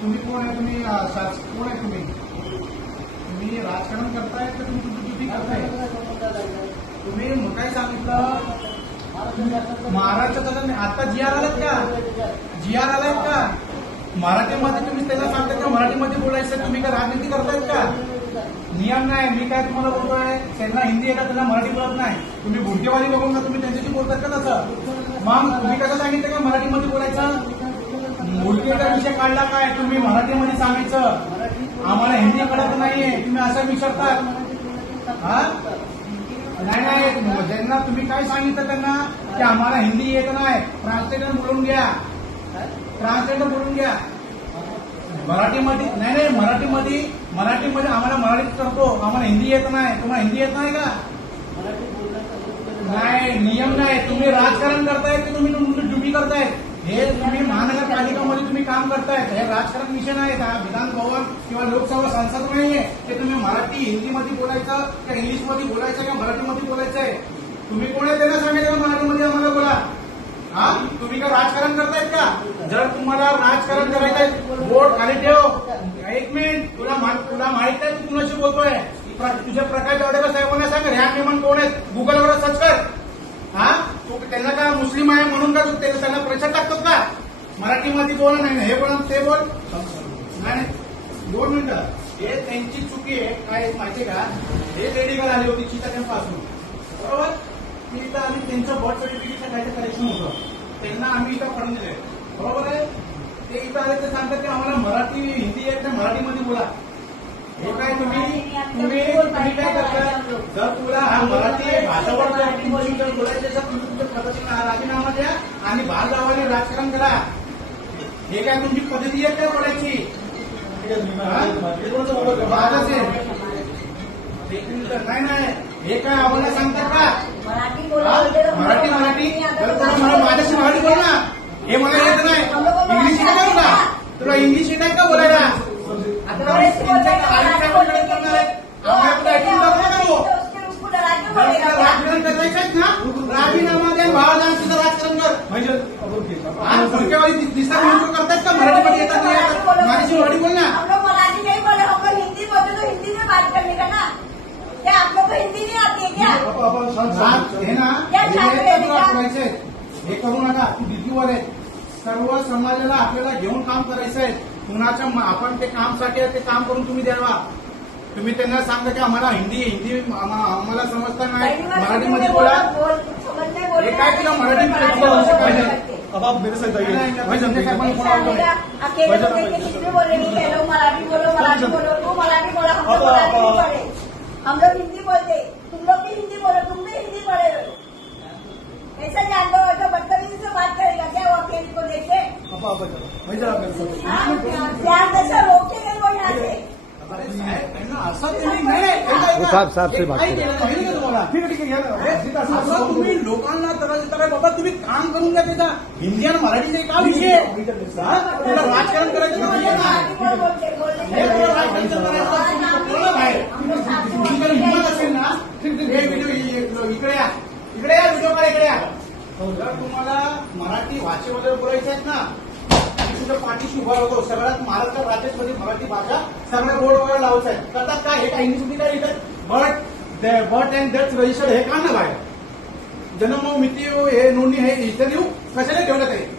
तुम्ही कोण आहे? तुम्ही कोण आहे तुम्ही? तुम्ही राजकारण करताय तर तुम्ही तुमची करताय? तुम्ही मग काय सांगितलं? महाराष्ट्र कसं नाही आता जी आर आलात का? जी आर आलायत का? मराठीमध्ये तुम्ही त्याला सांगताय का? मराठीमध्ये बोलायचं तुम्ही काय राजनीती करतायत का? नियम नाही मी काय तुम्हाला बोलतोय? त्यांना हिंदी येतात त्यांना मराठी बोलत नाही. तुम्ही भुडकेवाली बघून का तुम्ही त्यांच्याशी बोलतात का तसं? मग तुम्ही कसं सांगितलं का मराठीमध्ये बोलायचं? भुरकेचा विषय काढला काय? तुम्ही मराठीमध्ये सांगायचं. आम्हाला हिंदी कळत नाहीये. तुम्ही असं विचारतात हा? नाही नाही. ज्यांना तुम्ही काय सांगितलं त्यांना की आम्हाला हिंदी येत नाही. ट्रान्सलेटर बोलून घ्या. ट्रान्सलेटर बोलून घ्या. मराठीमध्ये नाही नाही. मराठीमध्ये मराठीमध्ये आम्हाला मराठीत करतो. आम्हाला हिंदी येत नाही. तुम्हाला हिंदी येत नाही का? नाही. नियम नाही. तुम्ही राजकारण करताय की तुम्ही तुमची ड्युटी करताय? हे तुम्ही महानगरपालिकामध्ये तुम्ही काम करतायत हे राजकारण विषय नाही हा विधान भवन किंवा लोकसभा संसद नाहीये. ते तुम्ही मराठी हिंदीमध्ये बोलायचं का इंग्लिशमध्ये बोलायचं का मराठीमध्ये बोलायचं आहे तुम्ही कोण आहे त्यांना सांगायचं मराठीमध्ये आम्हाला बोला? हा? तुम्ही का राजकारण करतायत का? जर तुम्हाला राजकारण करायचंय वोट बोट ठेव. एक मिनिट तुला तुला माहीत आहे तू कुणाशी बोलतोय? तुझ्या प्रकाश जावडेकर साहेबांना सांग ह्या मेहमान कोण आहेत? गुगलवर सर्च कर. त्यांना का मुस्लिम आहे म्हणून का तू त्यांना प्रेशर टाकतो का? मराठीमध्ये बोल नाही हे बोल ते बोल. नाही. दोन मिनिटं. हे त्यांची चुकी आहे. काय आहे माहितीये का? हे लेडीगर आली होती चितापासून बरोबर? ती इथं आम्ही त्यांचं बर्थ सर्टिफिकेटचं काय करेक्शन होतं. त्यांना आम्ही इथं पडून दिले बरोबर आहे? ते इथं आले ते सांगतात की आम्हाला मराठी हिंदी आहे तर मराठीमध्ये बोला. हे काय तुम्ही तुम्ही तुम्ही काय करता जर तुला हा मराठी भाषावर बोलायचं पद्धतीने राजीनामा द्या आणि बाहेर गावाने राजकारण करा. हे काय तुमची पद्धती आहे काय बोलायची? माझाच आहे. नाही नाही. हे काय आम्हाला सांगतात का? मराठी मराठी मला माझ्याशी मराठी बोल ना. हे मला येत नाही. इंग्लिश येत नाही का? तुला इंग्लिश येत आहे का बोलायला आता तुम्ही त्यांच्या आईच्याकडे करणार आहे. आम्हाला आपलं ऐकून दाखव ना तू. जर तुला राजकारण करायचं आहे ना राजीनामा दे बाहेर जाऊन तिथं राजकारण कर म्हणजे आज फुलकेवाली दिसतात म्हणून करतात का मराठीमध्ये येतात नाही येतात? माझ्याशी मराठी बोल ना हम लोग मराठी नहीं बोले हम लोग हिंदी बोलते तो हिंदी में बात करने का ना क्या आप लोग को हिंदी नहीं आती है क्या आज हे ना हे हे करू नका तू ड्युटीवर आहे. सर्व समाजाला आपल्याला घेऊन काम करायचं आहे कुणाच्या आपण ते कामसाठी आहे, ते काम करून तुम्ही द्यावा. तुम्ही त्यांना सांगा की आम्हाला हिंदी हिंदी आम्हा- आम्हाला समजता नाही. मराठीमध्ये बोला. काय तुला मराठी. अब आप मेरे साथ भाई देखिए। अकेले किसी बोले नहीं मराठी बोलो मराठी बोलो तू मराठी बोला हम लोग अब- मराठी नहीं अब- पढ़े हम लोग हिंदी बोलते. तुम्हाला ठीक है ठीक है यार अरे, सीधा सीधा असं तुम्ही लोकांना त्रास देता काय बाबा तुम्ही काम करून घ्या त्याचा हिंदी आणि मराठीचे का विषय आहे? हा? तुला राजकारण करायचं तर नाहीये ना मराठी बोल बोलते बोलते हे तुला राजकारण करायचं असेल तर बोल ना बाहेर हम लोग सासू तुझी जर हिंमत असेल ना हे व्हिडिओ इकडे या। इकडे या व्हिडिओ का इकडे या। जर तुम्हाला मराठी भाषेमध्ये बोलायचं आहे ना तुझ्या पाठीशी उभा होतो. सगळ्यात महाराष्ट्र राज्यामध्ये मराठी भाषा सगळ्या बोर्ड वगैरे लावायचं आहे. करतात काय हे काय इंग्लिशमध्ये काय लिहितात but but and death registered हे का ना बाहेर? जन्म मृत्यू हे नोंदणी हे इथं लिहू कशाला ठेवलं ते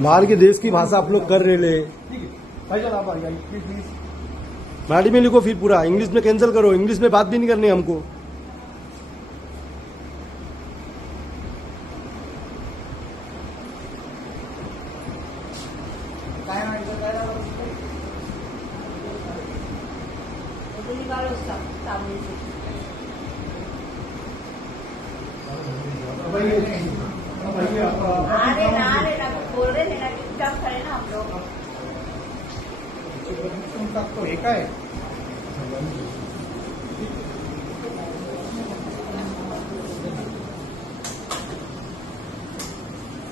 बाहर के देश की भाषा आप लोग कर रहे ले मराठी में लिखो फिर पूरा। इंग्लिश में कैंसिल करो। इंग्लिश में बात भी नहीं करनी हमको। आइए आप आ रहे ना रहे ना बोल रहे थे ना चुपचाप खड़े ना हम लोग उचलून टाकतो हे काय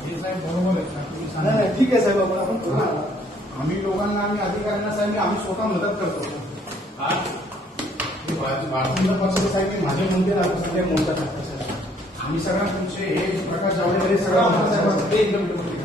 हे बरोबर आहे ठीक है साहब ना। आम्ही लोकांना आम्ही अधिकाऱ्यांना साहेब आम्ही स्वतः मदत करतो हा हे भारतीय पक्षाचे साहेब माझे मंदिर आहे सगळे म्हणतात आम्ही सगळ्यांना तुमचे हे प्रकाश जावडेकर हे सगळं म्हणतात साहेब.